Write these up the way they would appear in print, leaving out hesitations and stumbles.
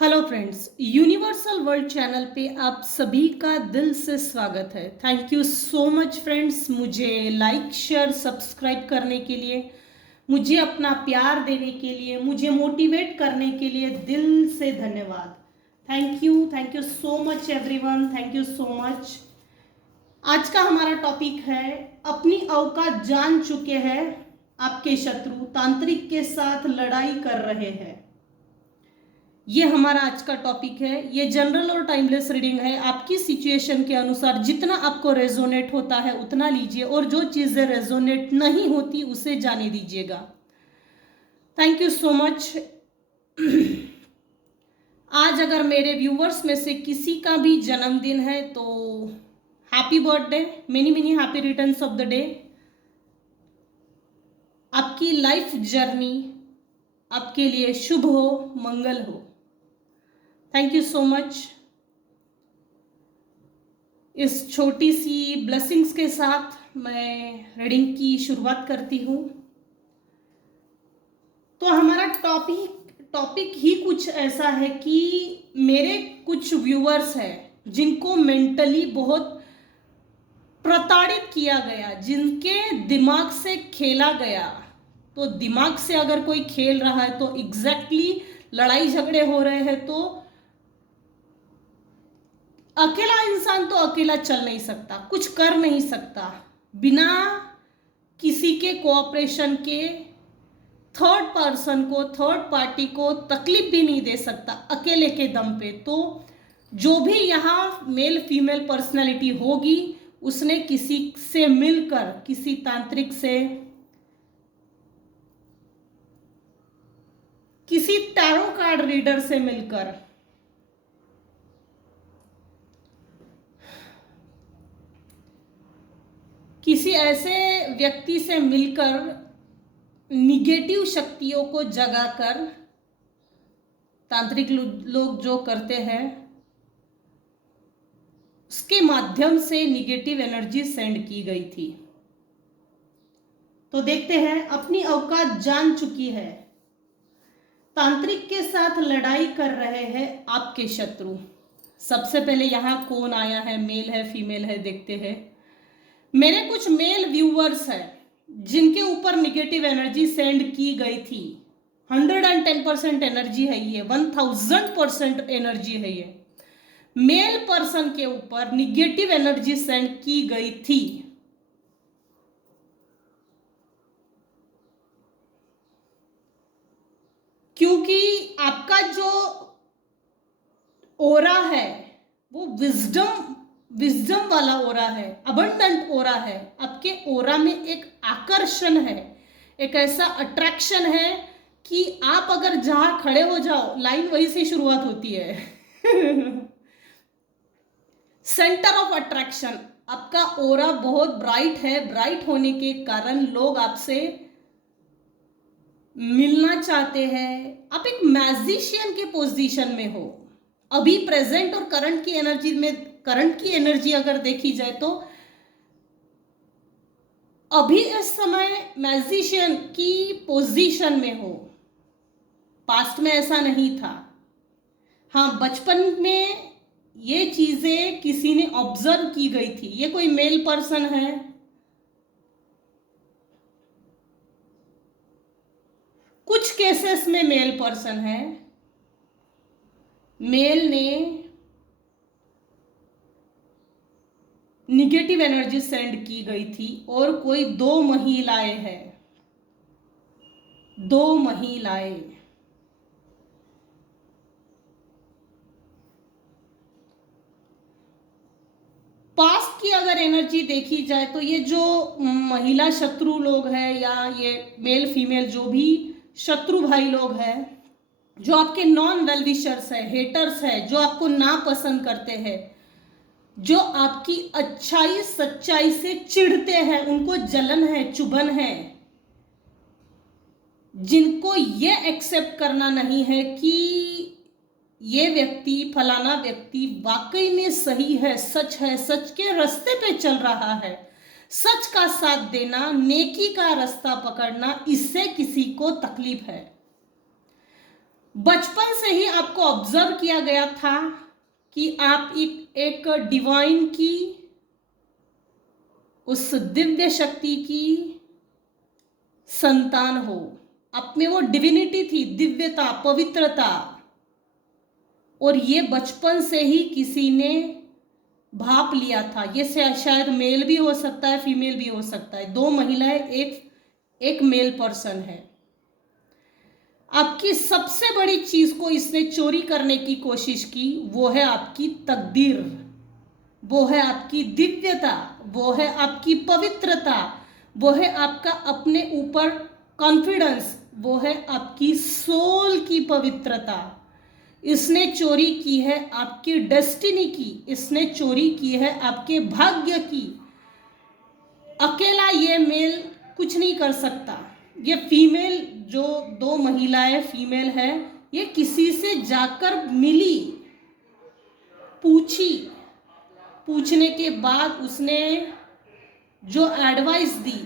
Hello friends, universal world channel पे आप सभी का दिल से स्वागत है। Thank you so much friends, मुझे लाइक शेयर सब्सक्राइब करने के लिए, मुझे अपना प्यार देने के लिए, मुझे मोटिवेट करने के लिए दिल से धन्यवाद। Thank you so much everyone, thank you so much. आज का हमारा टॉपिक है अपनी औकात जान चुके हैं आपके शत्रु तांत्रिक के साथ लड़ाई कर रहे हैं। ये हमारा आज का टॉपिक है। ये जनरल और टाइमलेस रीडिंग है। आपकी सिचुएशन के अनुसार जितना आपको रेजोनेट होता है उतना लीजिए, और जो चीजें रेजोनेट नहीं होती उसे जाने दीजिएगा। Thank you so much. आज अगर मेरे व्यूवर्स में से किसी का भी जन्मदिन है तो happy birthday, many many happy returns of the day. आपकी लाइफ जर्नी आपके लिए शुभ हो, मंगल हो। Thank you so much. इस छोटी सी ब्लेसिंग्स के साथ मैं रीडिंग की शुरुआत करती हूँ। तो हमारा टॉपिक ही कुछ ऐसा है कि मेरे कुछ व्यूअर्स हैं जिनको मेंटली बहुत प्रताड़ित किया गया, जिनके दिमाग से खेला गया। तो दिमाग से अगर कोई खेल रहा है तो एग्जैक्टली लड़ाई झगड़े हो रहे हैं, तो अकेला इंसान तो अकेला चल नहीं सकता, कुछ कर नहीं सकता बिना किसी के कोऑपरेशन के। थर्ड पर्सन को, थर्ड पार्टी को तकलीफ भी नहीं दे सकता अकेले के दम पे। तो जो भी यहाँ मेल फीमेल पर्सनालिटी होगी उसने किसी से मिलकर, किसी तांत्रिक से, किसी टैरो कार्ड रीडर से मिलकर, किसी ऐसे व्यक्ति से मिलकर निगेटिव शक्तियों को जगाकर, तांत्रिक लोग जो करते हैं उसके माध्यम से निगेटिव एनर्जी सेंड की गई थी। तो देखते हैं, अपनी औकात जान चुकी है, तांत्रिक के साथ लड़ाई कर रहे हैं आपके शत्रु। सबसे पहले यहाँ कौन आया है, मेल है फीमेल है, देखते हैं। मेरे कुछ मेल व्यूअर्स हैं जिनके ऊपर निगेटिव एनर्जी सेंड की गई थी। 110% एनर्जी है ये, 1000% एनर्जी है ये। मेल पर्सन के ऊपर निगेटिव एनर्जी सेंड की गई थी। क्योंकि आपका जो ओरा है वो विजडम वाला ओरा है, अबंडेंट ओरा है। आपके ओरा में एक आकर्षण है, एक ऐसा अट्रैक्शन है कि आप अगर जहां खड़े हो जाओ लाइन वहीं से शुरुआत होती है। सेंटर ऑफ अट्रैक्शन, आपका ओरा बहुत ब्राइट है। ब्राइट होने के कारण लोग आपसे मिलना चाहते हैं। आप एक मैजिशियन के पोजीशन में हो अभी प्रेजेंट, और करंट की एनर्जी में, करंट की एनर्जी अगर देखी जाए तो अभी इस समय मैजिशियन की पोजीशन में हो। पास्ट में ऐसा नहीं था। हाँ, बचपन में ये चीजें किसी ने ऑब्जर्व की गई थी। ये कोई मेल पर्सन है, कुछ केसेस में मेल पर्सन है, मेल ने निगेटिव एनर्जी सेंड की गई थी। और कोई दो महिलाएं हैं, दो महिलाएं। पास्ट की अगर एनर्जी देखी जाए तो ये जो महिला शत्रु लोग हैं, या ये मेल फीमेल जो भी शत्रु भाई लोग हैं, जो आपके नॉन वेल विशर्स है, हेटर्स है, जो आपको नापसंद करते हैं, जो आपकी अच्छाई सच्चाई से चिढ़ते हैं, उनको जलन है, चुभन है, जिनको ये एक्सेप्ट करना नहीं है कि ये व्यक्ति, फलाना व्यक्ति वाकई में सही है, सच के रास्ते पे चल रहा है। सच का साथ देना, नेकी का रास्ता पकड़ना, इससे किसी को तकलीफ है। बचपन से ही आपको ऑब्जर्व किया गया था कि आप एक डिवाइन की, उस दिव्य शक्ति की संतान हो। आप में वो डिविनिटी थी, दिव्यता, पवित्रता, और ये बचपन से ही किसी ने भाप लिया था। ये शायद मेल भी हो सकता है, फीमेल भी हो सकता है, दो महिलाएं, एक मेल पर्सन है। आपकी सबसे बड़ी चीज को इसने चोरी करने की कोशिश की, वो है आपकी तकदीर, वो है आपकी दिव्यता, वो है आपकी पवित्रता, वो है आपका अपने ऊपर कॉन्फिडेंस, वो है आपकी सोल की पवित्रता। इसने चोरी की है आपकी डेस्टिनी की, इसने चोरी की है आपके भाग्य की। अकेला ये मेल कुछ नहीं कर सकता। ये फीमेल, जो दो महिलाएं फीमेल है, ये किसी से जाकर मिली, पूछी, पूछने के बाद उसने जो एडवाइस दी,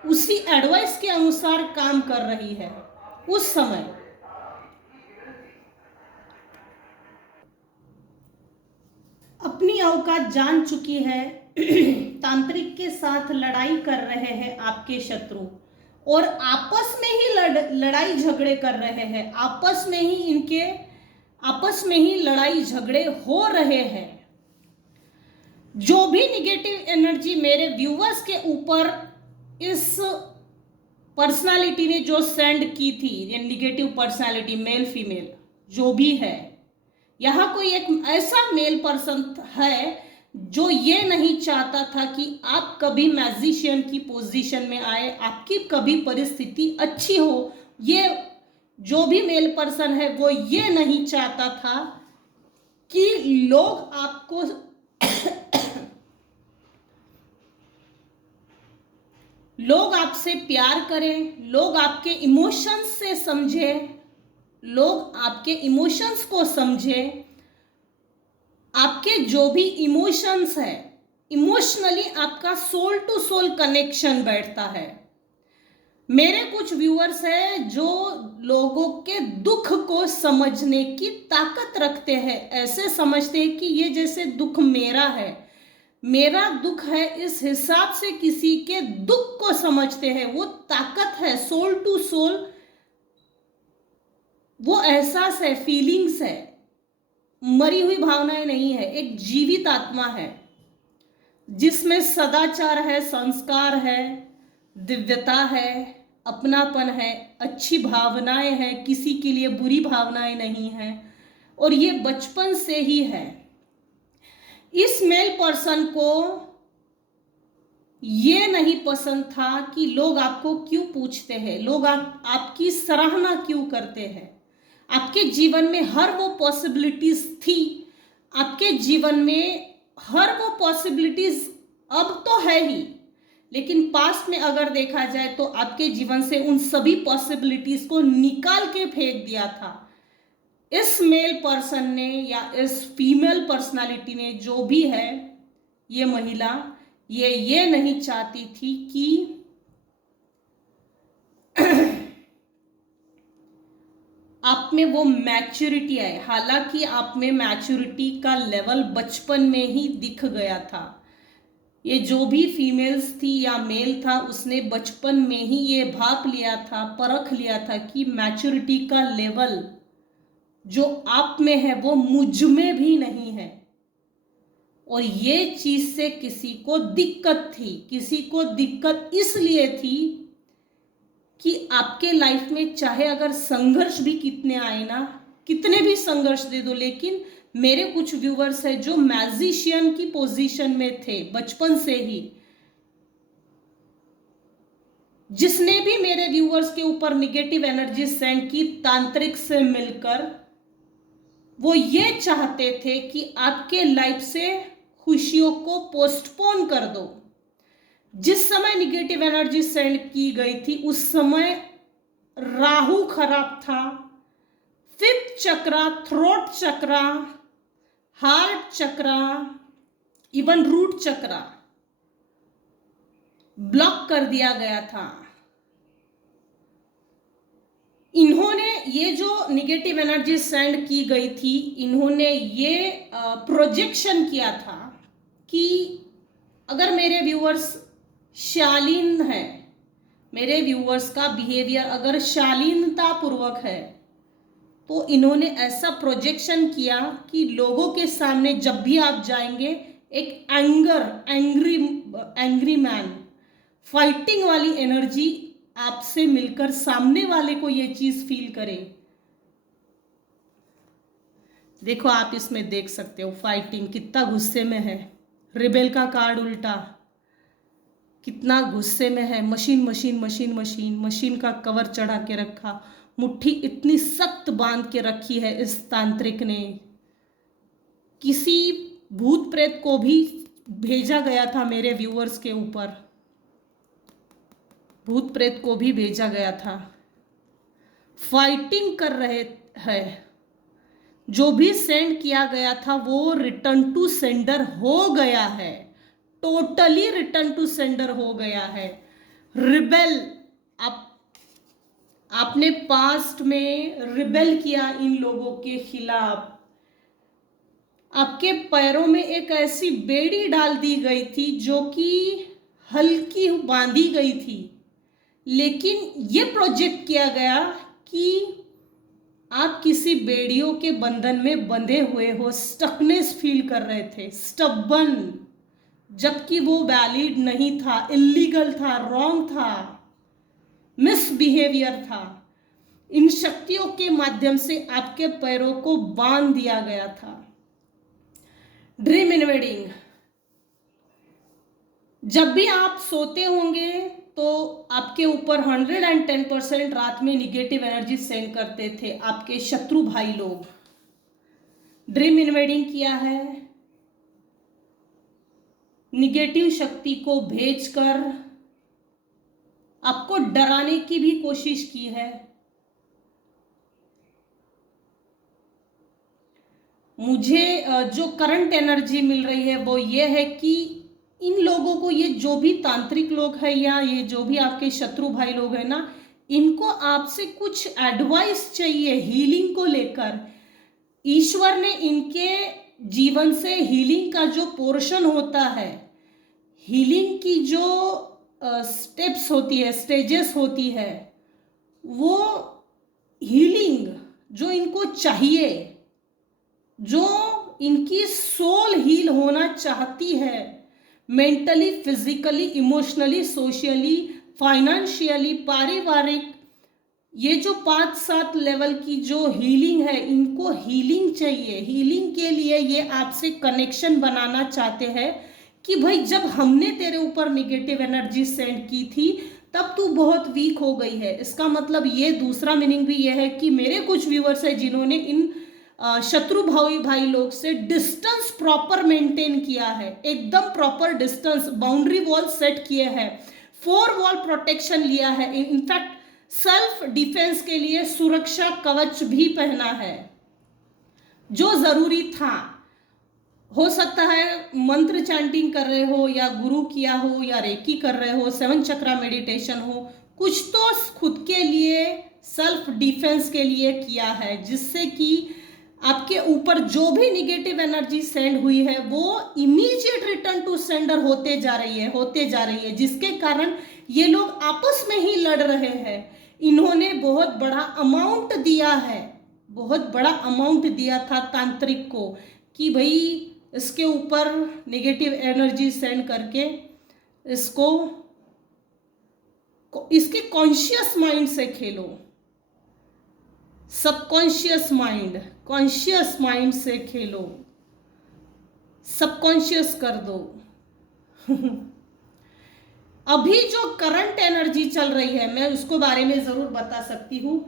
उसी एडवाइस के अनुसार काम कर रही है। उस समय अपनी औकात जान चुकी है। तांत्रिक के साथ लड़ाई कर रहे हैं आपके शत्रु, और आपस में ही लड़ाई झगड़े कर रहे हैं, आपस में ही लड़ाई झगड़े हो रहे हैं। जो भी निगेटिव एनर्जी मेरे व्यूवर्स के ऊपर इस पर्सनालिटी ने जो सेंड की थी, ये निगेटिव पर्सनालिटी, मेल फीमेल जो भी है, यहाँ कोई एक ऐसा मेल पर्सन है जो ये नहीं चाहता था कि आप कभी मैजिशियन की पोजीशन में आए, आपकी कभी परिस्थिति अच्छी हो। ये जो भी मेल पर्सन है वो ये नहीं चाहता था कि लोग आपको लोग आपसे प्यार करें, लोग आपके इमोशंस से समझे, लोग आपके इमोशंस को समझे। आपके जो भी इमोशंस है, इमोशनली आपका सोल टू सोल कनेक्शन बैठता है। मेरे कुछ व्यूअर्स हैं जो लोगों के दुख को समझने की ताकत रखते हैं, ऐसे समझते हैं कि ये जैसे दुख मेरा है, मेरा दुख है, इस हिसाब से किसी के दुख को समझते हैं। वो ताकत है, सोल टू सोल, वो एहसास है, फीलिंग्स है, मरी हुई भावनाएं नहीं है, एक जीवित आत्मा है जिसमें सदाचार है, संस्कार है, दिव्यता है, अपनापन है, अच्छी भावनाएं हैं, किसी के लिए बुरी भावनाएं नहीं है, और ये बचपन से ही है। इस मेल पर्सन को ये नहीं पसंद था कि लोग आपको क्यों पूछते हैं, लोग आपकी सराहना क्यों करते हैं। आपके जीवन में हर वो पॉसिबिलिटीज थी, आपके जीवन में हर वो पॉसिबिलिटीज अब तो है ही, लेकिन पास्ट में अगर देखा जाए तो आपके जीवन से उन सभी पॉसिबिलिटीज को निकाल के फेंक दिया था इस मेल पर्सन ने, या इस फीमेल पर्सनालिटी ने, जो भी है ये महिला, ये नहीं चाहती थी कि आप में वो मैच्योरिटी आए। हालांकि आप में मैच्योरिटी का लेवल बचपन में ही दिख गया था। ये जो भी फीमेल्स थी या मेल था, उसने बचपन में ही ये भाप लिया था, परख लिया था कि मैच्योरिटी का लेवल जो आप में है वो मुझ में भी नहीं है। और ये चीज से किसी को दिक्कत थी, किसी को दिक्कत इसलिए थी कि आपके लाइफ में चाहे अगर संघर्ष भी कितने आए ना, कितने भी संघर्ष दे दो, लेकिन मेरे कुछ व्यूवर्स है जो मैजिशियन की पोजीशन में थे बचपन से ही। जिसने भी मेरे व्यूवर्स के ऊपर निगेटिव एनर्जी सेंड की तांत्रिक से मिलकर, वो ये चाहते थे कि आपके लाइफ से खुशियों को पोस्टपोन कर दो। जिस समय निगेटिव एनर्जी सेंड की गई थी उस समय राहु खराब था, फिफ्थ चक्रा, थ्रोट चक्रा, हार्ट चक्रा, इवन रूट चक्रा ब्लॉक कर दिया गया था। इन्होंने ये जो निगेटिव एनर्जी सेंड की गई थी, इन्होंने ये प्रोजेक्शन किया था कि अगर मेरे व्यूअर्स शालीन है, मेरे व्यूअर्स का बिहेवियर अगर शालीनता पूर्वक है, तो इन्होंने ऐसा प्रोजेक्शन किया कि लोगों के सामने जब भी आप जाएंगे, एक एंग्री मैन, फाइटिंग वाली एनर्जी आपसे मिलकर सामने वाले को ये चीज फील करे। देखो आप इसमें देख सकते हो फाइटिंग, कितना गुस्से में है, रिबेल का कार्ड उल्टा, कितना गुस्से में है, machine machine machine machine machine का कवर चढ़ा के रखा, मुट्ठी इतनी सख्त बांध के रखी है इस तांत्रिक ने। किसी भूत प्रेत को भी भेजा गया था मेरे व्यूअर्स के ऊपर, भूत प्रेत को भी भेजा गया था, फाइटिंग कर रहे हैं। जो भी सेंड किया गया था वो रिटर्न टू सेंडर हो गया है, टोटली रिटर्न टू सेंडर हो गया है। रिबेल, आपने पास्ट में रिबेल किया इन लोगों के खिलाफ, आपके पैरों में एक ऐसी बेड़ी डाल दी गई थी जो कि हल्की बांधी गई थी, लेकिन ये प्रोजेक्ट किया गया कि आप किसी बेड़ियों के बंधन में बंधे हुए हो, स्टकनेस फील कर रहे थे, स्टबन, जबकि वो वैलिड नहीं था, इलीगल था, रॉन्ग था, मिसबिहेवियर था। इन शक्तियों के माध्यम से आपके पैरों को बांध दिया गया था। ड्रीम इन्वेडिंग, जब भी आप सोते होंगे तो आपके ऊपर 110% रात में निगेटिव एनर्जी सेंड करते थे आपके शत्रु भाई लोग। ड्रीम इन्वेडिंग किया है, निगेटिव शक्ति को भेजकर आपको डराने की भी कोशिश की है। मुझे जो करंट एनर्जी मिल रही है वो ये है कि इन लोगों को, ये जो भी तांत्रिक लोग हैं या ये जो भी आपके शत्रु भाई लोग हैं ना, इनको आपसे कुछ एडवाइस चाहिए हीलिंग को लेकर। ईश्वर ने इनके जीवन से हीलिंग का जो पोर्शन होता है, हीलिंग की जो स्टेप्स होती है, स्टेजेस होती है, वो हीलिंग जो इनको चाहिए, जो इनकी सोल हील होना चाहती है, mentally, physically, emotionally, socially, financially, पारिवारिक, ये जो 5-7 लेवल की जो हीलिंग है, इनको हीलिंग चाहिए। हीलिंग के लिए ये आपसे कनेक्शन बनाना चाहते हैं कि भाई जब हमने तेरे ऊपर निगेटिव एनर्जी सेंड की थी तब तू बहुत वीक हो गई है। इसका मतलब ये दूसरा मीनिंग भी ये है कि मेरे कुछ व्यूअर्स है जिन्होंने इन शत्रु भाई लोग से डिस्टेंस प्रॉपर मेंटेन किया है, एकदम proper distance, boundary wall set किए हैं, 4 वॉल प्रोटेक्शन लिया है, इनफैक्ट सेल्फ डिफेंस के लिए सुरक्षा कवच भी पहना है जो जरूरी था। हो सकता है मंत्र चैंटिंग कर रहे हो या गुरु किया हो या रेकी कर रहे हो, 7 चक्रा मेडिटेशन हो, कुछ तो खुद के लिए सेल्फ डिफेंस के लिए किया है, जिससे कि आपके ऊपर जो भी निगेटिव एनर्जी सेंड हुई है वो इमीडिएट रिटर्न टू सेंडर होते जा रही है, जिसके कारण ये लोग आपस में ही लड़ रहे हैं। इन्होंने बहुत बड़ा अमाउंट दिया है, बहुत बड़ा अमाउंट दिया था तांत्रिक को कि भाई इसके ऊपर नेगेटिव एनर्जी सेंड करके इसके कॉन्शियस माइंड से खेलो, सबकॉन्शियस माइंड, कॉन्शियस माइंड से खेलो, सबकॉन्शियस कर दो। अभी जो करंट एनर्जी चल रही है मैं उसको बारे में जरूर बता सकती हूं।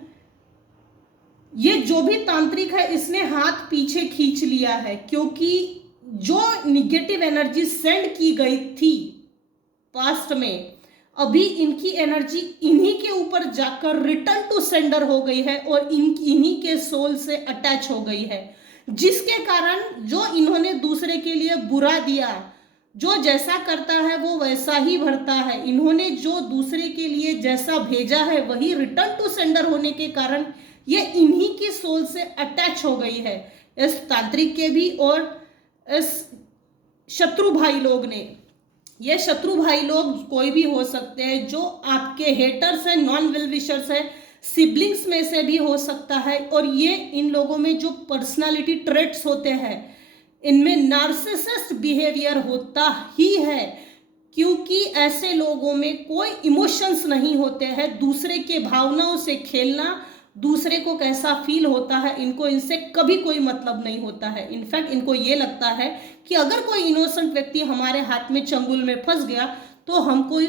ये जो भी तांत्रिक है इसने हाथ पीछे खींच लिया है, क्योंकि जो निगेटिव एनर्जी सेंड की गई थी पास्ट में, अभी इनकी एनर्जी इन्हीं के ऊपर जाकर रिटर्न टू सेंडर हो गई है और इन्हीं के सोल से अटैच हो गई है, जिसके कारण जो इन्होंने दूसरे के लिए बुरा दिया, जो जैसा करता है वो वैसा ही भरता है। इन्होंने जो दूसरे के लिए जैसा भेजा है वही रिटर्न टू सेंडर होने के कारण ये इन्हीं की सोल से अटैच हो गई है, इस तांत्रिक के भी और इस शत्रु भाई लोग ने। ये शत्रु भाई लोग कोई भी हो सकते हैं, जो आपके हेटर्स हैं, नॉन वेल विशर्स है, सिबलिंग्स में से भी हो सकता है। और ये इन लोगों में जो पर्सनालिटी ट्रेट्स होते हैं, इनमें नार्सिसिस्ट बिहेवियर होता ही है, क्योंकि ऐसे लोगों में कोई इमोशंस नहीं होते हैं। दूसरे के भावनाओं से खेलना, दूसरे को कैसा फील होता है, इनको इनसे कभी कोई मतलब नहीं होता है। इनफैक्ट इनको ये लगता है कि अगर कोई इनोसेंट व्यक्ति हमारे हाथ में चंगुल में फंस गया तो हम कोई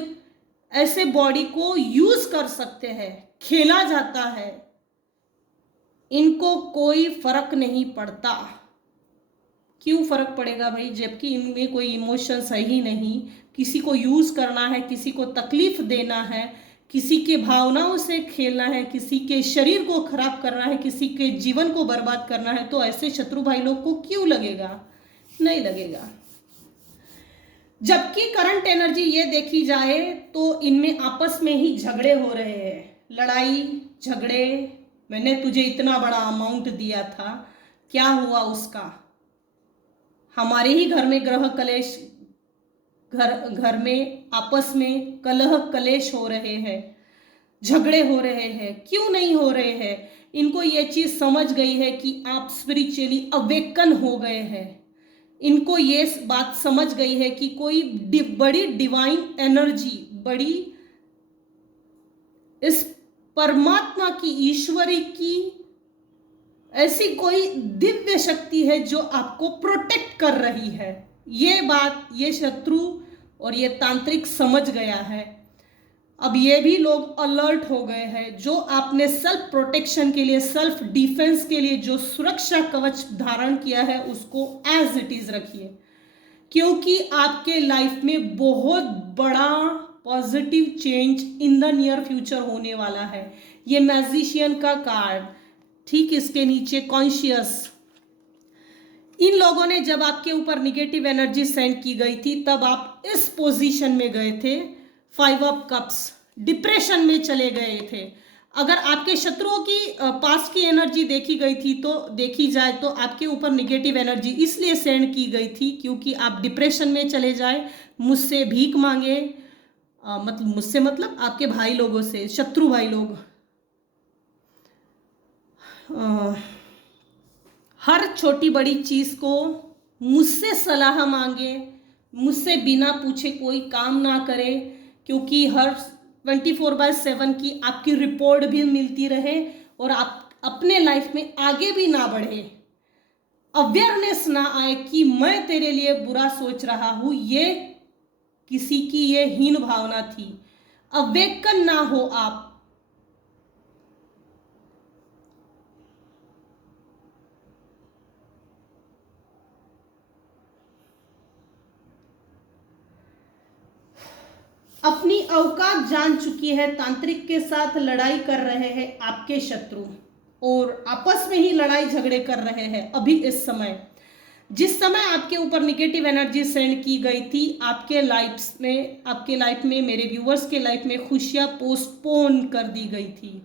ऐसे बॉडी को यूज कर सकते हैं, खेला जाता है, इनको कोई फर्क नहीं पड़ता। क्यों फर्क पड़ेगा भाई, जबकि इनमें कोई इमोशंस है ही नहीं। किसी को यूज करना है, किसी को तकलीफ देना है, किसी के भावनाओं से खेलना है, किसी के शरीर को खराब करना है, किसी के जीवन को बर्बाद करना है, तो ऐसे शत्रु भाई लोग को क्यों लगेगा, नहीं लगेगा। जबकि करंट एनर्जी ये देखी जाए तो इनमें आपस में ही झगड़े हो रहे हैं, लड़ाई झगड़े। मैंने तुझे इतना बड़ा अमाउंट दिया था, क्या हुआ उसका। हमारे ही घर में ग्रह कलेश, घर में आपस में कलह कलेश हो रहे हैं, झगड़े हो रहे हैं। क्यों नहीं हो रहे हैं, इनको ये चीज समझ गई है कि आप स्पिरिचुअली अवेकन हो गए हैं। इनको ये बात समझ गई है कि कोई बड़ी डिवाइन एनर्जी, बड़ी इस परमात्मा की, ईश्वरी की ऐसी कोई दिव्य शक्ति है जो आपको प्रोटेक्ट कर रही है। ये बात ये शत्रु और ये तांत्रिक समझ गया है। अब ये भी लोग अलर्ट हो गए हैं। जो आपने सेल्फ प्रोटेक्शन के लिए, सेल्फ डिफेंस के लिए जो सुरक्षा कवच धारण किया है, उसको एज इट इज रखिए, क्योंकि आपके लाइफ में बहुत बड़ा positive change in the near future होने वाला है। ये मैजिशियन का कार्ड, ठीक इसके नीचे कॉन्शियस। इन लोगों ने जब आपके ऊपर निगेटिव एनर्जी सेंड की गई थी, तब आप इस पोजीशन में गए थे, 5 ऑफ कप्स, डिप्रेशन में चले गए थे। अगर आपके शत्रुओं की पास्ट की एनर्जी देखी गई थी, तो देखी जाए तो आपके ऊपर निगेटिव एनर्जी इसलिए सेंड की गई थी क्योंकि आप डिप्रेशन में चले जाए, मुझसे भीख मांगे, मतलब मुझसे मतलब आपके भाई लोगों से, शत्रु भाई लोग हर छोटी बड़ी चीज को मुझसे सलाह मांगे, मुझसे बिना पूछे कोई काम ना करे, क्योंकि हर 24/7 की आपकी रिपोर्ट भी मिलती रहे और आप अपने लाइफ में आगे भी ना बढ़े। अवेयरनेस ना आए कि मैं तेरे लिए बुरा सोच रहा हूं, ये किसी की ये हीन भावना थी। अवेकन ना हो आप। अपनी औकात जान चुकी है, तांत्रिक के साथ लड़ाई कर रहे हैं आपके शत्रु, और आपस में ही लड़ाई झगड़े कर रहे हैं। अभी इस समय, जिस समय आपके ऊपर निगेटिव एनर्जी सेंड की गई थी, आपके लाइफ में, मेरे व्यूवर्स के लाइफ में खुशियां पोस्टपोन कर दी गई थी।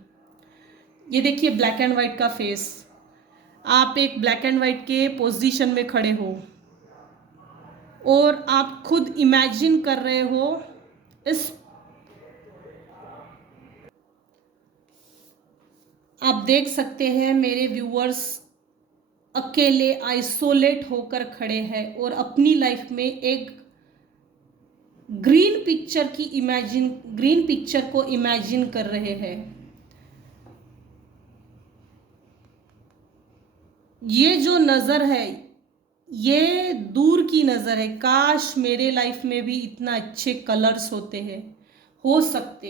ये देखिए ब्लैक एंड व्हाइट का फेस, आप एक ब्लैक एंड व्हाइट के पोजीशन में खड़े हो और आप खुद इमेजिन कर रहे हो इस, आप देख सकते हैं मेरे व्यूअर्स अकेले आइसोलेट होकर खड़े हैं और अपनी लाइफ में एक ग्रीन पिक्चर को इमेजिन कर रहे हैं। ये जो नज़र है, ये दूर की नज़र है। काश मेरे लाइफ में भी इतना अच्छे कलर्स होते हैं, हो सकते,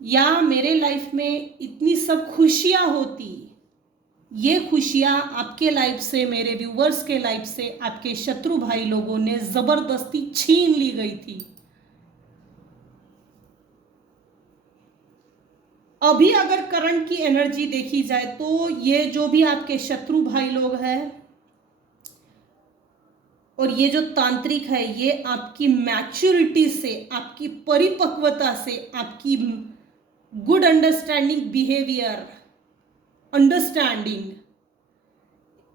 या मेरे लाइफ में इतनी सब खुशियां होती। ये खुशियां आपके लाइफ से, मेरे व्यूवर्स के लाइफ से आपके शत्रु भाई लोगों ने जबरदस्ती छीन ली गई थी। अभी अगर करंट की एनर्जी देखी जाए तो ये जो भी आपके शत्रु भाई लोग हैं, और ये जो तांत्रिक है ये आपकी मैच्योरिटी से, आपकी परिपक्वता से, आपकी गुड अंडरस्टैंडिंग बिहेवियर, अंडरस्टैंडिंग,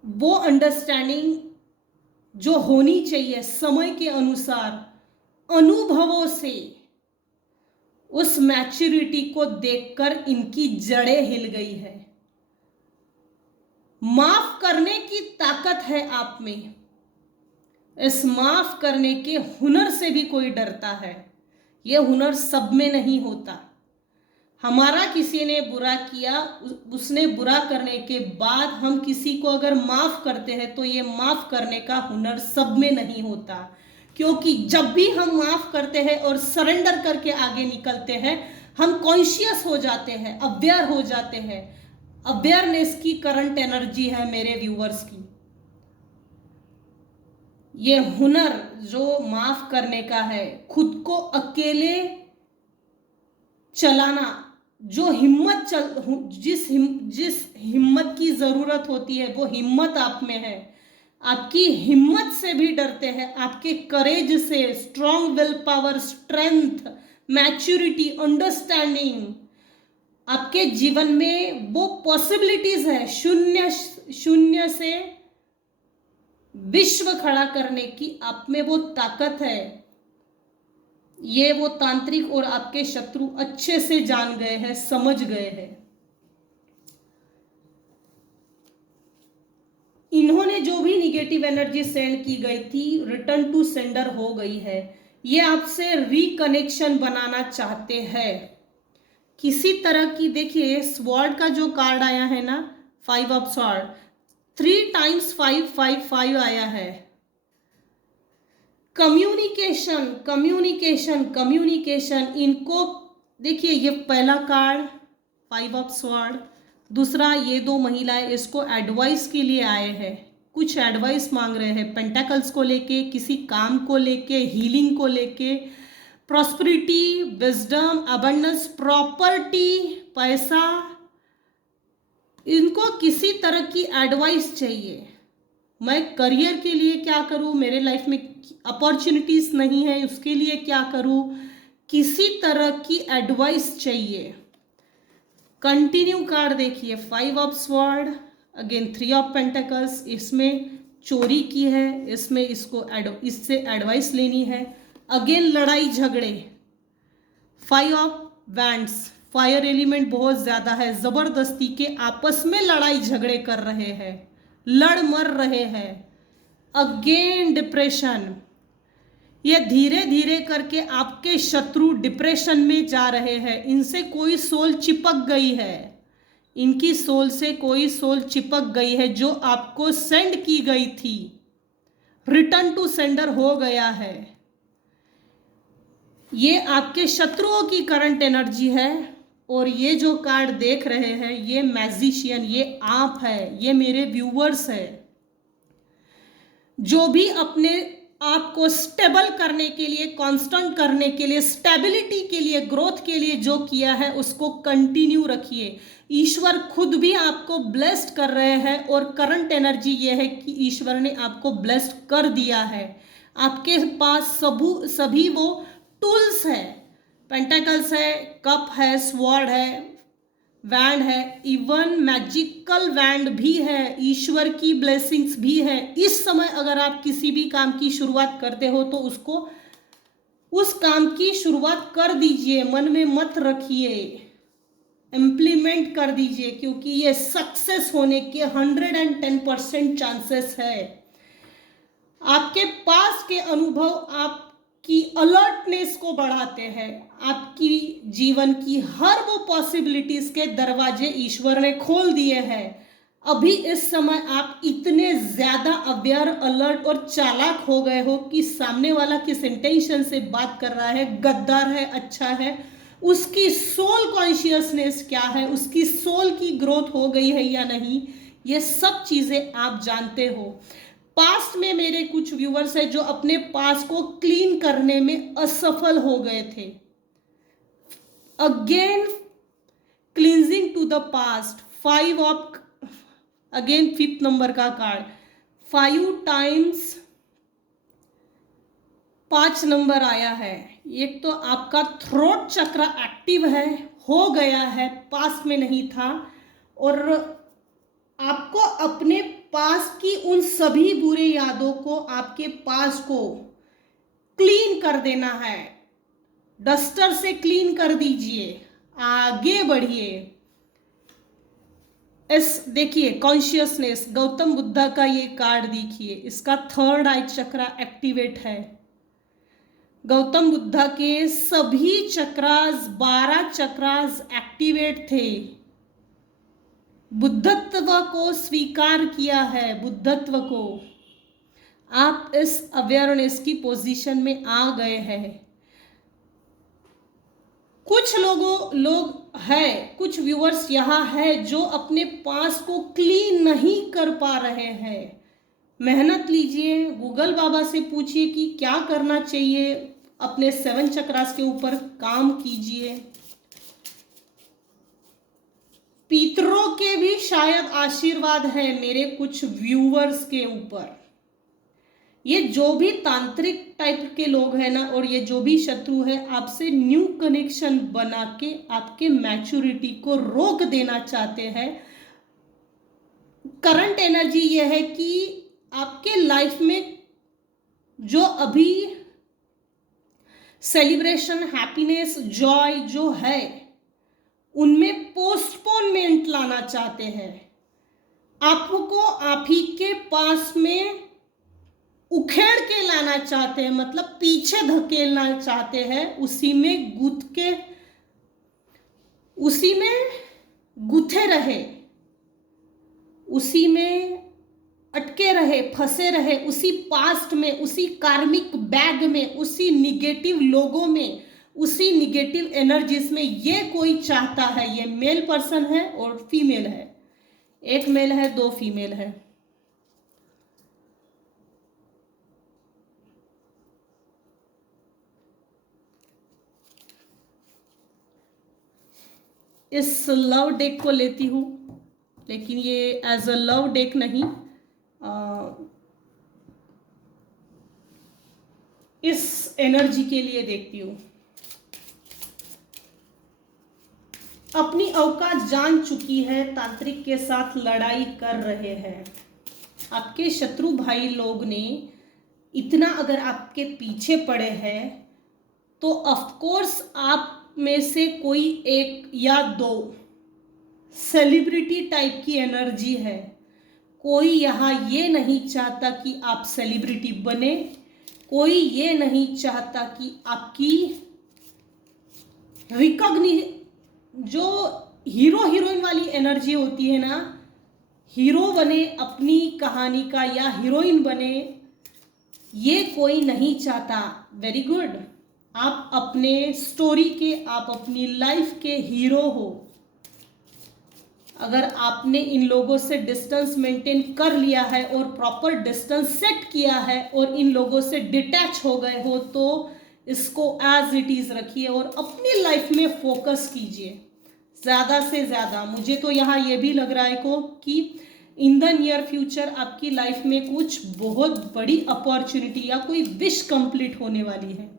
वो अंडरस्टैंडिंग जो होनी चाहिए समय के अनुसार, अनुभवों से, उस मैच्योरिटी को देखकर इनकी जड़ें हिल गई है। माफ करने की ताकत है आप में। इस माफ करने के हुनर से भी कोई डरता है। यह हुनर सब में नहीं होता। हमारा किसी ने बुरा किया, उसने बुरा करने के बाद हम किसी को अगर माफ करते हैं तो ये माफ करने का हुनर सब में नहीं होता। क्योंकि जब भी हम माफ करते हैं और सरेंडर करके आगे निकलते हैं, हम कॉन्शियस हो जाते हैं, अवेयर हो जाते हैं। अवेयरनेस की करंट एनर्जी है मेरे व्यूअर्स की। ये हुनर जो माफ करने का है, खुद को अकेले चलाना, जो हिम्मत जिस हिम्मत की जरूरत होती है वो हिम्मत आप में है। आपकी हिम्मत से भी डरते हैं, आपके करेज से, strong will power, strength, maturity, understanding, आपके जीवन में वो पॉसिबिलिटीज है शून्य से विश्व खड़ा करने की, आप में वो ताकत है। ये वो तांत्रिक और आपके शत्रु अच्छे से जान गए हैं, समझ गए हैं। इन्होंने जो भी निगेटिव एनर्जी सेंड की गई थी, रिटर्न टू सेंडर हो गई है। ये आपसे रिकनेक्शन बनाना चाहते हैं किसी तरह की। देखिए स्वॉर्ड का जो कार्ड आया है ना, 5 ऑफ स्वॉर्ड, 3 टाइम्स 5 5 5 आया है। Communication communication communication. इनको देखिए, ये पहला कार्ड 5 ऑफ स्वॉर्ड, दूसरा ये दो महिलाएं इसको एडवाइस के लिए आए हैं, कुछ एडवाइस मांग रहे हैं पेंटाकल्स को लेके, किसी काम को लेके, हीलिंग को लेके, प्रॉस्पेरिटी, विजडम, अबंडेंस, प्रॉपर्टी, पैसा। इनको किसी तरह की एडवाइस चाहिए। मैं करियर के लिए क्या करूं, मेरे लाइफ में अपॉर्चुनिटीज नहीं है, उसके लिए क्या करूं, किसी तरह की एडवाइस चाहिए। कंटिन्यू कार्ड देखिए, 5 of sword, again 3 of pentacles. इसमें चोरी की है, इसमें इससे एडवाइस लेनी है। अगेन लड़ाई झगड़े, 5 ऑफ वैंड्स, फायर एलिमेंट बहुत ज्यादा है, जबरदस्ती के आपस में लड़ाई झगड़े कर रहे हैं, लड़ मर रहे हैं। अगेन डिप्रेशन, ये धीरे धीरे करके आपके शत्रु डिप्रेशन में जा रहे हैं। इनसे कोई सोल चिपक गई है, इनकी सोल से कोई सोल चिपक गई है जो आपको सेंड की गई थी, रिटर्न टू सेंडर हो गया है। ये आपके शत्रुओं की करंट एनर्जी है। और ये जो कार्ड देख रहे हैं, ये मैजिशियन, ये आप है, ये मेरे व्यूअर्स है। जो भी अपने आप को स्टेबल करने के लिए, कांस्टेंट करने के लिए, स्टेबिलिटी के लिए, ग्रोथ के लिए जो किया है उसको कंटिन्यू रखिए। ईश्वर खुद भी आपको ब्लेस्ड कर रहे हैं। और करंट एनर्जी ये है कि ईश्वर ने आपको ब्लेस्ड कर दिया है। आपके पास सभी वो टूल्स है, पेंटाकल्स है, कप है, स्वॉर्ड है, वैंड है, इवन मैजिकल वैंड भी है, ईश्वर की ब्लेसिंग्स भी है। इस समय अगर आप किसी भी काम की शुरुआत करते हो तो उस काम की शुरुआत कर दीजिए, मन में मत रखिए, इम्प्लीमेंट कर दीजिए, क्योंकि ये सक्सेस होने के 110% चांसेस है। आपके पास के अनुभव आपकी अलर्टनेस को बढ़ाते हैं। आपकी जीवन की हर वो पॉसिबिलिटीज के दरवाजे ईश्वर ने खोल दिए हैं। अभी इस समय आप इतने ज्यादा अवेयर, अलर्ट और चालाक हो गए हो कि सामने वाला किस इंटेंशन से बात कर रहा है, गद्दार है, अच्छा है, उसकी सोल कॉन्शियसनेस क्या है, उसकी सोल की ग्रोथ हो गई है या नहीं, ये सब चीजें आप जानते हो। पास्ट में मेरे कुछ व्यूअर्स हैं जो अपने पास्ट को क्लीन करने में असफल हो गए थे। Again cleansing to the past, 5 of, again 5th number का कार्ड, 5 टाइम्स 5 नंबर आया है। एक तो आपका थ्रोट चक्र एक्टिव है, हो गया है, पास में नहीं था, और आपको अपने पास की उन सभी बुरे यादों को, आपके पास को क्लीन कर देना है। डस्टर से क्लीन कर दीजिए, आगे बढ़िए। इस देखिए कॉन्शियसनेस, गौतम बुद्धा का ये कार्ड देखिए, इसका थर्ड आई चक्र एक्टिवेट है। गौतम बुद्धा के सभी चक्रास, 12 चक्रास एक्टिवेट थे। बुद्धत्व को स्वीकार किया है, बुद्धत्व को। आप इस अवेयरनेस की पोजीशन में आ गए हैं। कुछ लोग है, कुछ व्यूअर्स यहाँ है जो अपने पास को क्लीन नहीं कर पा रहे हैं। मेहनत लीजिए, गूगल बाबा से पूछिए कि क्या करना चाहिए, अपने 7 चक्रास के ऊपर काम कीजिए। पितरों के भी शायद आशीर्वाद है मेरे कुछ व्यूअर्स के ऊपर। ये जो भी तांत्रिक टाइप के लोग हैं ना, और ये जो भी शत्रु है, आपसे न्यू कनेक्शन बना के आपके मैच्योरिटी को रोक देना चाहते हैं। करंट एनर्जी ये है कि आपके लाइफ में जो अभी सेलिब्रेशन, हैप्पीनेस, जॉय जो है, उनमें पोस्टपोनमेंट लाना चाहते हैं। आपको आप ही के पास में उखेड़ के लाना चाहते हैं, मतलब पीछे धकेलना चाहते हैं, उसी में गुथे रहे, उसी में अटके रहे, फंसे रहे, उसी पास्ट में, उसी कार्मिक बैग में, उसी निगेटिव लोगों में, उसी निगेटिव एनर्जीज में। ये कोई चाहता है, ये मेल पर्सन है और फीमेल है, एक मेल है, 2 फीमेल है। इस लव डेक को लेती हूँ, लेकिन ये एज अ लव डेक नहीं, इस एनर्जी के लिए देखती हूँ। अपनी औकात जान चुकी है, तांत्रिक के साथ लड़ाई कर रहे हैं। आपके शत्रु भाई लोग ने इतना अगर आपके पीछे पड़े हैं, तो ऑफकोर्स आप में से कोई एक या 2 सेलिब्रिटी टाइप की एनर्जी है। कोई यहाँ ये नहीं चाहता कि आप सेलिब्रिटी बने, कोई ये नहीं चाहता कि आपकी जो हीरो हीरोइन वाली एनर्जी होती है ना, हीरो बने अपनी कहानी का या हीरोइन बने, ये कोई नहीं चाहता। वेरी गुड, आप अपने स्टोरी के, आप अपनी लाइफ के हीरो हो। अगर आपने इन लोगों से डिस्टेंस मेंटेन कर लिया है और प्रॉपर डिस्टेंस सेट किया है और इन लोगों से डिटैच हो गए हो, तो इसको एज इट इज रखिए और अपनी लाइफ में फोकस कीजिए ज़्यादा से ज़्यादा। मुझे तो यहाँ ये भी लग रहा है कि इन द नियर फ्यूचर आपकी लाइफ में कुछ बहुत बड़ी अपॉर्चुनिटी या कोई विश कंप्लीट होने वाली है।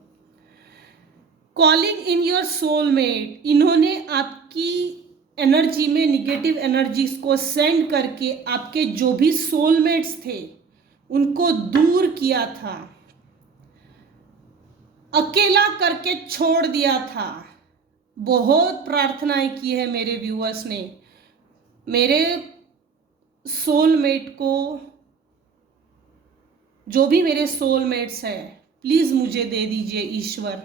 कॉलिंग इन योर सोलमेट, इन्होंने आपकी एनर्जी में निगेटिव एनर्जीज को सेंड करके आपके जो भी सोलमेट्स थे उनको दूर किया था, अकेला करके छोड़ दिया था। बहुत प्रार्थनाएं की है मेरे व्यूअर्स ने, मेरे सोलमेट को, जो भी मेरे सोलमेट्स हैं, प्लीज़ मुझे दे दीजिए ईश्वर।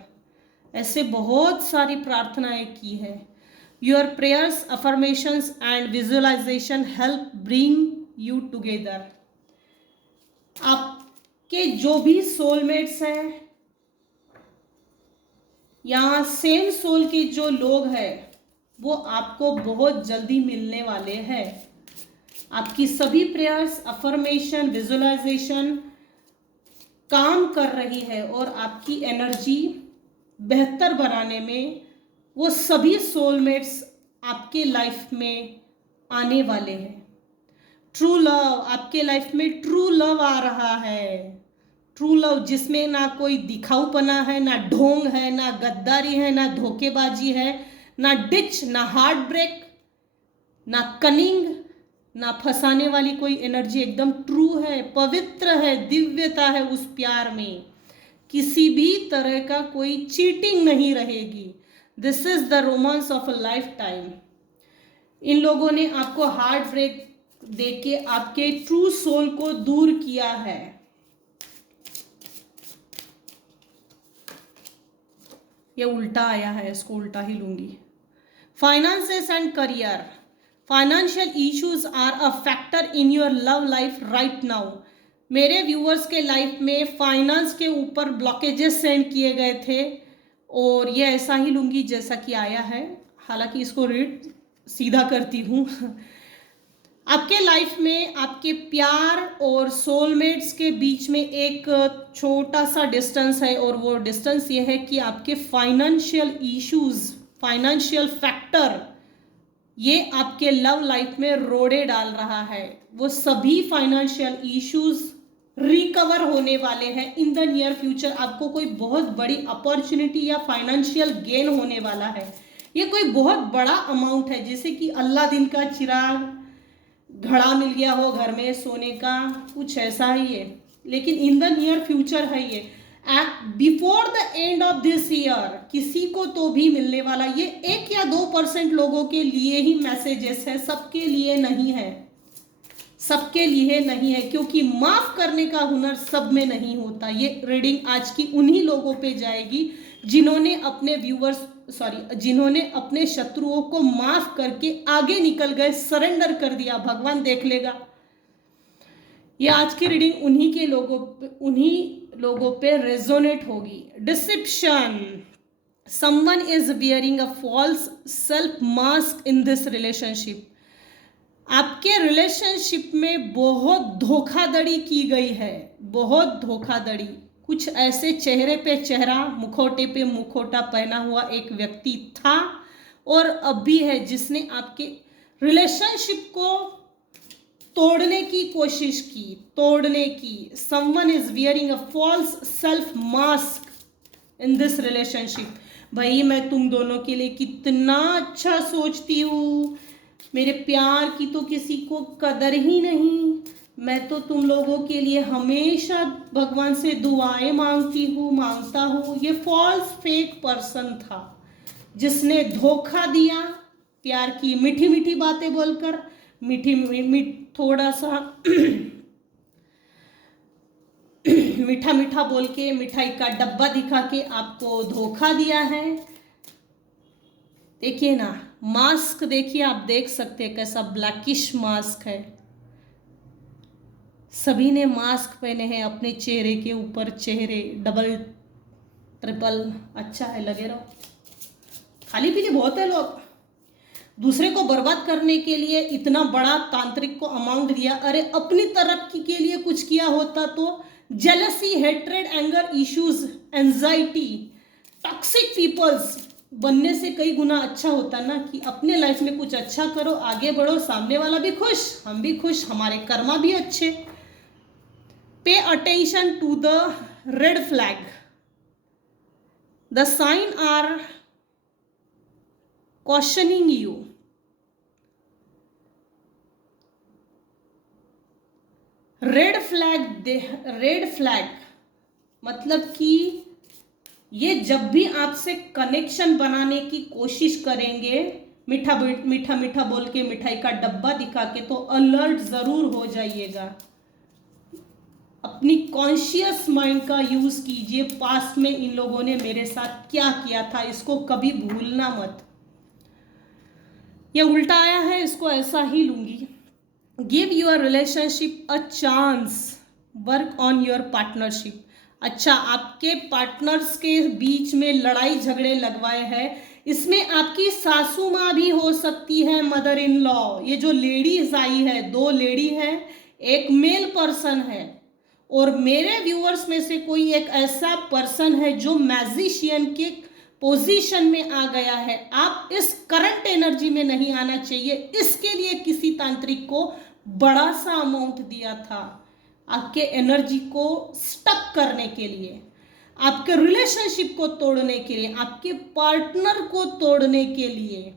ऐसे बहुत सारी प्रार्थनाएं की है। Your prayers, affirmations and visualisation help bring you together. आपके जो भी सोलमेट्स हैं या सेम सोल के जो लोग हैं, वो आपको बहुत जल्दी मिलने वाले हैं। आपकी सभी प्रेयर्स, अफर्मेशन, विजुअलाइजेशन काम कर रही है और आपकी एनर्जी बेहतर बनाने में वो सभी सोलमेट्स आपके लाइफ में आने वाले हैं। ट्रू लव, आपके लाइफ में ट्रू लव आ रहा है। ट्रू लव जिसमें ना कोई दिखाऊपना है, ना ढोंग है, ना गद्दारी है, ना धोखेबाजी है, ना डिच, ना हार्ट ब्रेक, ना कनिंग, ना फंसाने वाली कोई एनर्जी, एकदम ट्रू है, पवित्र है, दिव्यता है उस प्यार में, किसी भी तरह का कोई चीटिंग नहीं रहेगी। This is the romance of a lifetime. इन लोगों ने आपको हार्ट ब्रेक देके आपके ट्रू सोल को दूर किया है। ये उल्टा आया है, इसको उल्टा ही लूंगी। Finances and career, financial issues are a factor in your love life right now. मेरे व्यूअर्स के लाइफ में फाइनेंस के ऊपर ब्लॉकेजेस सेंड किए गए थे और ये ऐसा ही लूंगी जैसा कि आया है, हालांकि इसको रीड सीधा करती हूँ। आपके लाइफ में आपके प्यार और सोलमेट्स के बीच में एक छोटा सा डिस्टेंस है और वो डिस्टेंस ये है कि आपके फाइनेंशियल इश्यूज, फाइनेंशियल फैक्टर, ये आपके लव लाइफ में रोड़े डाल रहा है। वो सभी फाइनेंशियल इश्यूज रिकवर होने वाले हैं इन द नियर फ्यूचर। आपको कोई बहुत बड़ी अपॉर्चुनिटी या फाइनेंशियल गेन होने वाला है। ये कोई बहुत बड़ा अमाउंट है, जैसे कि अल्लाह दिन का चिराग, घड़ा मिल गया हो घर में सोने का, कुछ ऐसा ही है, लेकिन इन द नियर फ्यूचर है ये। Before the end of this year किसी को तो भी मिलने वाला। ये 1 या 2% लोगों के लिए ही मैसेजेस है, सबके लिए नहीं है, सबके लिए नहीं है, क्योंकि माफ करने का हुनर सब में नहीं होता। ये रीडिंग आज की उन्हीं लोगों पे जाएगी जिन्होंने अपने जिन्होंने अपने शत्रुओं को माफ करके आगे निकल गए, सरेंडर कर दिया, भगवान देख लेगा। ये आज की रीडिंग उन्हीं लोगों पे रेजोनेट होगी। Deception, someone is bearing a false self mask in this relationship. आपके रिलेशनशिप में बहुत धोखाधड़ी की गई है, बहुत धोखाधड़ी। कुछ ऐसे चेहरे पे चेहरा, मुखौटे पे मुखौटा पहना हुआ एक व्यक्ति था और अभी है, जिसने आपके रिलेशनशिप को तोड़ने की कोशिश की, तोड़ने की। Someone is wearing a false self mask in this relationship. भाई मैं तुम दोनों के लिए कितना अच्छा सोचती हूँ, मेरे प्यार की तो किसी को कदर ही नहीं, मैं तो तुम लोगों के लिए हमेशा भगवान से दुआएं मांगता हूँ। ये फॉल्स फेक पर्सन था जिसने धोखा दिया, प्यार की मीठी मीठी बातें बोलकर, थोड़ा सा मीठा मीठा बोल के, मिठाई का डब्बा दिखा के आपको धोखा दिया है। देखिए ना, मास्क देखिए, आप देख सकते हैं कैसा ब्लैकिश मास्क है। सभी ने मास्क पहने हैं अपने चेहरे के ऊपर, चेहरे डबल ट्रिपल, अच्छा है, लगे रहो। खाली पीली बहुत है लोग, दूसरे को बर्बाद करने के लिए इतना बड़ा तांत्रिक को अमाउंट दिया। अरे अपनी तरक्की के लिए कुछ किया होता तो jealousy, hatred, anger issues, anxiety, toxic peoples बनने से कई गुना अच्छा होता ना, कि अपने लाइफ में कुछ अच्छा करो, आगे बढ़ो, सामने वाला भी खुश, हम भी खुश, हमारे कर्मा भी अच्छे। Pay attention to the red flag, the sign are questioning you. Red flag मतलब कि ये जब भी आपसे कनेक्शन बनाने की कोशिश करेंगे, मीठा मीठा बोल के, मिठाई का डब्बा दिखा के, तो अलर्ट जरूर हो जाइएगा। अपनी कॉन्शियस माइंड का यूज कीजिए। पास्ट में इन लोगों ने मेरे साथ क्या किया था, इसको कभी भूलना मत। ये उल्टा आया है, इसको ऐसा ही लूंगी। Give your relationship a chance, work on your partnership. अच्छा, आपके पार्टनर्स के बीच में लड़ाई झगड़े लगवाए हैं, इसमें आपकी सासू माँ भी हो सकती है, मदर इन लॉ। ये जो लेडीज आई है, 2 लेडी है, एक मेल पर्सन है, और मेरे व्यूअर्स में से कोई एक ऐसा पर्सन है जो मैजिशियन के पोजीशन में आ गया है। आप इस करंट एनर्जी में नहीं आना चाहिए, इसके लिए किसी तांत्रिक को बड़ा सा अमाउंट दिया था। आपके एनर्जी को स्टक करने के लिए, आपके रिलेशनशिप को तोड़ने के लिए, आपके पार्टनर को तोड़ने के लिए।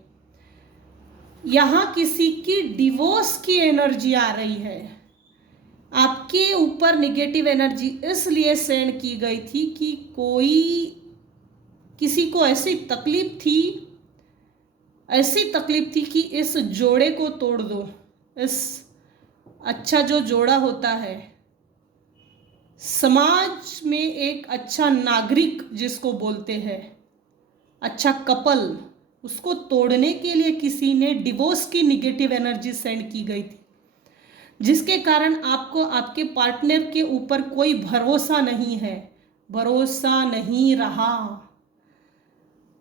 यहां किसी की डिवोर्स की एनर्जी आ रही है। आपके ऊपर निगेटिव एनर्जी इसलिए सेंड की गई थी कि किसी को ऐसी तकलीफ थी कि इस जोड़े को तोड़ दो। इस अच्छा जो जोड़ा होता है, समाज में एक अच्छा नागरिक जिसको बोलते हैं, अच्छा कपल, उसको तोड़ने के लिए किसी ने डिवोर्स की निगेटिव एनर्जी सेंड की गई थी, जिसके कारण आपको आपके पार्टनर के ऊपर कोई भरोसा नहीं है, भरोसा नहीं रहा।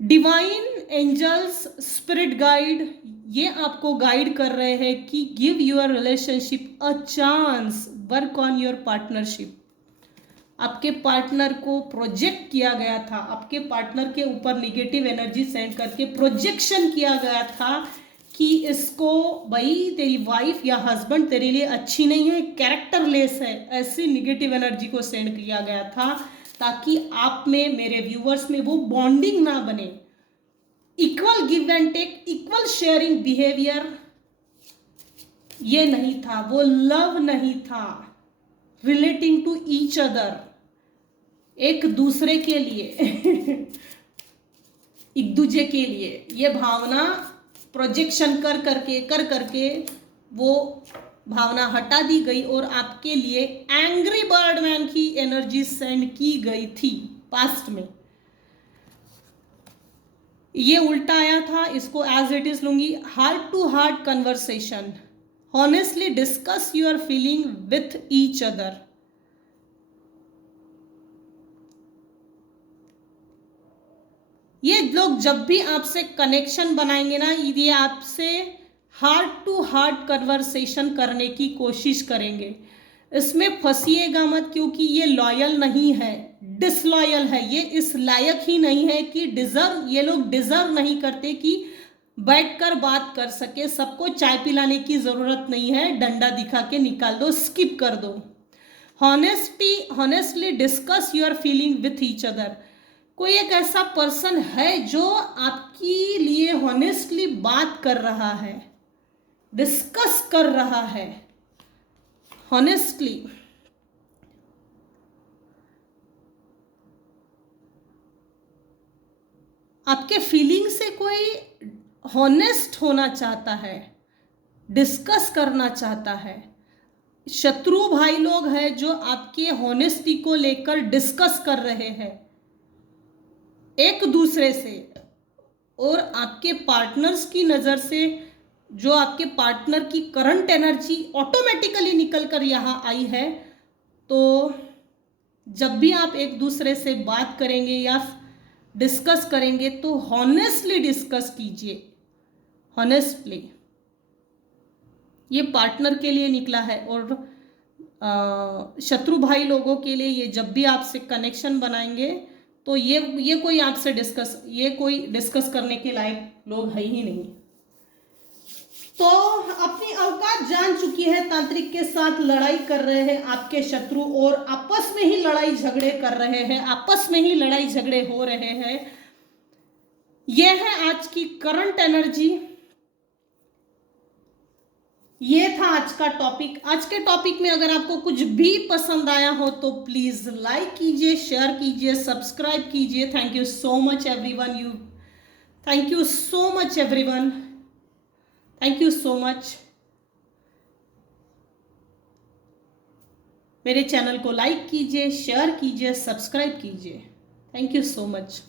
डिवाइन एंजल्स, स्पिरिट गाइड, ये आपको गाइड कर रहे हैं कि give your relationship a chance, work on your partnership. आपके पार्टनर को प्रोजेक्ट किया गया था, आपके पार्टनर के ऊपर निगेटिव एनर्जी सेंड करके प्रोजेक्शन किया गया था कि इसको, भाई तेरी वाइफ या हस्बैंड तेरे लिए अच्छी नहीं है, कैरेक्टरलेस है, ऐसी निगेटिव एनर्जी को सेंड किया गया था ताकि आप में, मेरे व्यूवर्स में वो बॉन्डिंग ना बने। Equal give and take, equal sharing behaviour ये नहीं था, वो लव नहीं था। रिलेटिंग टू ईच अदर, एक दूसरे के लिए एक दूजे के लिए, ये भावना प्रोजेक्शन कर करके वो भावना हटा दी गई और आपके लिए एंग्री बर्डमैन की एनर्जी सेंड की गई थी पास्ट में। ये उल्टा आया था, इसको एज इट इज लूंगी। Heart to heart conversation, honestly discuss your feeling with each other. ये लोग जब भी आपसे कनेक्शन बनाएंगे ना, ये आपसे हार्ट टू हार्ट कन्वर्सेशन करने की कोशिश करेंगे। इसमें फंसिएगा मत, क्योंकि ये लॉयल नहीं है, डिसलॉयल है। ये इस लायक ही नहीं है कि ये लोग डिजर्व नहीं करते कि बैठकर बात कर सके। सबको चाय पिलाने की जरूरत नहीं है, डंडा दिखा के निकाल दो, स्किप कर दो। Honestly discuss your feeling with each other. कोई एक ऐसा पर्सन है जो आपके लिए हॉनेस्टली बात कर रहा है, डिस्कस कर रहा है हॉनेस्टली। आपके फीलिंग से कोई हॉनेस्ट होना चाहता है, डिस्कस करना चाहता है। शत्रु भाई लोग हैं जो आपके हॉनेस्टी को लेकर डिस्कस कर रहे हैं एक दूसरे से, और आपके पार्टनर्स की नज़र से जो आपके पार्टनर की करंट एनर्जी ऑटोमेटिकली निकल कर यहाँ आई है। तो जब भी आप एक दूसरे से बात करेंगे या डिस्कस करेंगे तो हॉनेस्टली डिस्कस कीजिए, हॉनेस्टली। ये पार्टनर के लिए निकला है, और शत्रु भाई लोगों के लिए ये जब भी आपसे कनेक्शन बनाएंगे तो ये कोई डिस्कस करने के लायक लोग है ही नहीं। तो अपनी औकात जान चुकी है, तांत्रिक के साथ लड़ाई कर रहे हैं आपके शत्रु, और आपस में ही लड़ाई झगड़े कर रहे हैं, आपस में ही लड़ाई झगड़े हो रहे हैं। यह है आज की करंट एनर्जी। ये था आज का टॉपिक। आज के टॉपिक में अगर आपको कुछ भी पसंद आया हो तो प्लीज लाइक कीजिए, शेयर कीजिए, सब्सक्राइब कीजिए। Thank you so much everyone. Thank you so much everyone. Thank you so much. मेरे चैनल को लाइक कीजिए, शेयर कीजिए, सब्सक्राइब कीजिए। Thank you so much.